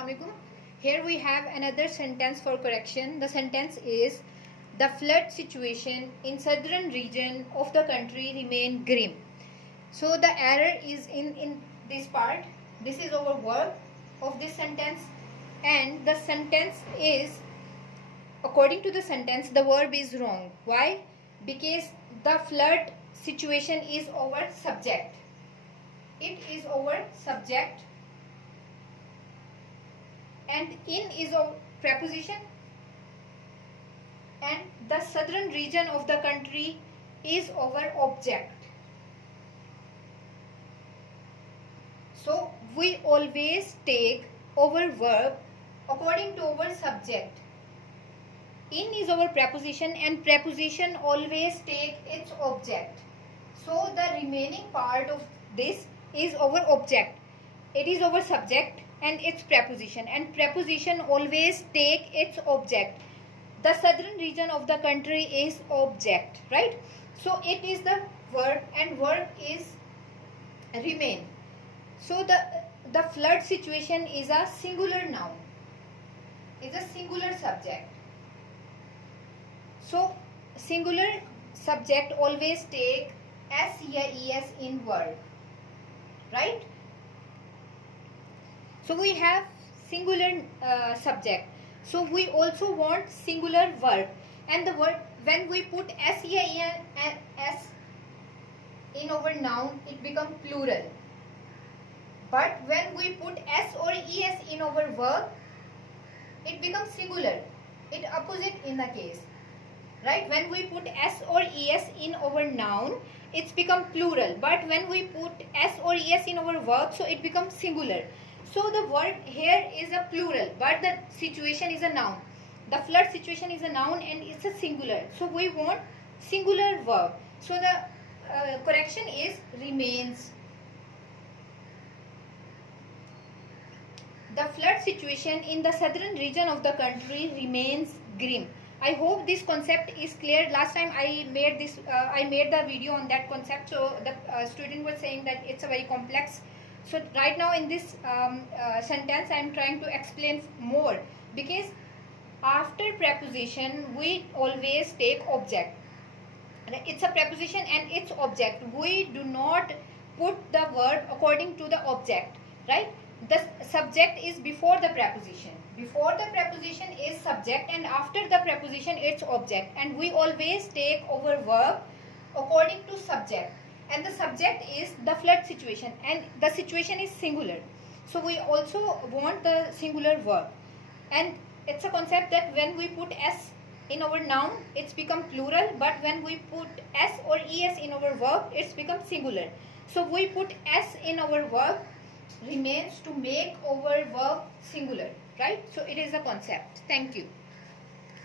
Assalamualaikum. Here we have another sentence for correction. The sentence is, the flood situation in southern region of the country remain grim. So the error is in this part. This is our verb of this sentence, and the sentence is, according to the sentence, the verb is wrong. Why? Because the flood situation is our subject. It is our subject, and in is our preposition, and the southern region of the country is our object. So we always take our verb according to our subject. In is our preposition, and preposition always take its object. So the remaining part of this is our object. It is our subject and its preposition, and preposition always take its object. The southern region of the country is object, right? So it is the verb, and verb is remain. So the flood situation is a singular noun, is a singular subject. So singular subject always take S-E-S in verb, right? So we have singular subject. So we also want singular verb, and the word, when we put S-E-S in our noun, it becomes plural. But when we put S or ES in our verb, it becomes singular. It opposite in the case, right? When we put S or ES in our noun, it's become plural. But when we put S or ES in our verb, so it becomes singular. So the word here is a plural, but the situation is a noun. The flood situation is a noun and it's a singular. So we want singular verb. So the correction is remains. The flood situation in the southern region of the country remains grim. I hope this concept is clear. Last time I made the video on that concept. So the student was saying that it's a very complex. So right now in this sentence I am trying to explain more, because after preposition we always take object. It's a preposition and its object. We do not put the word according to the object, right? The subject is before the preposition. Before the preposition is subject, and after the preposition it's object. And we always take our verb according to subject. And the subject is the flood situation, and the situation is singular. So we also want the singular verb. And it's a concept that when we put S in our noun, it's become plural. But when we put S or ES in our verb, it's become singular. So we put S in our verb remains to make our verb singular, right? So it is a concept. Thank you.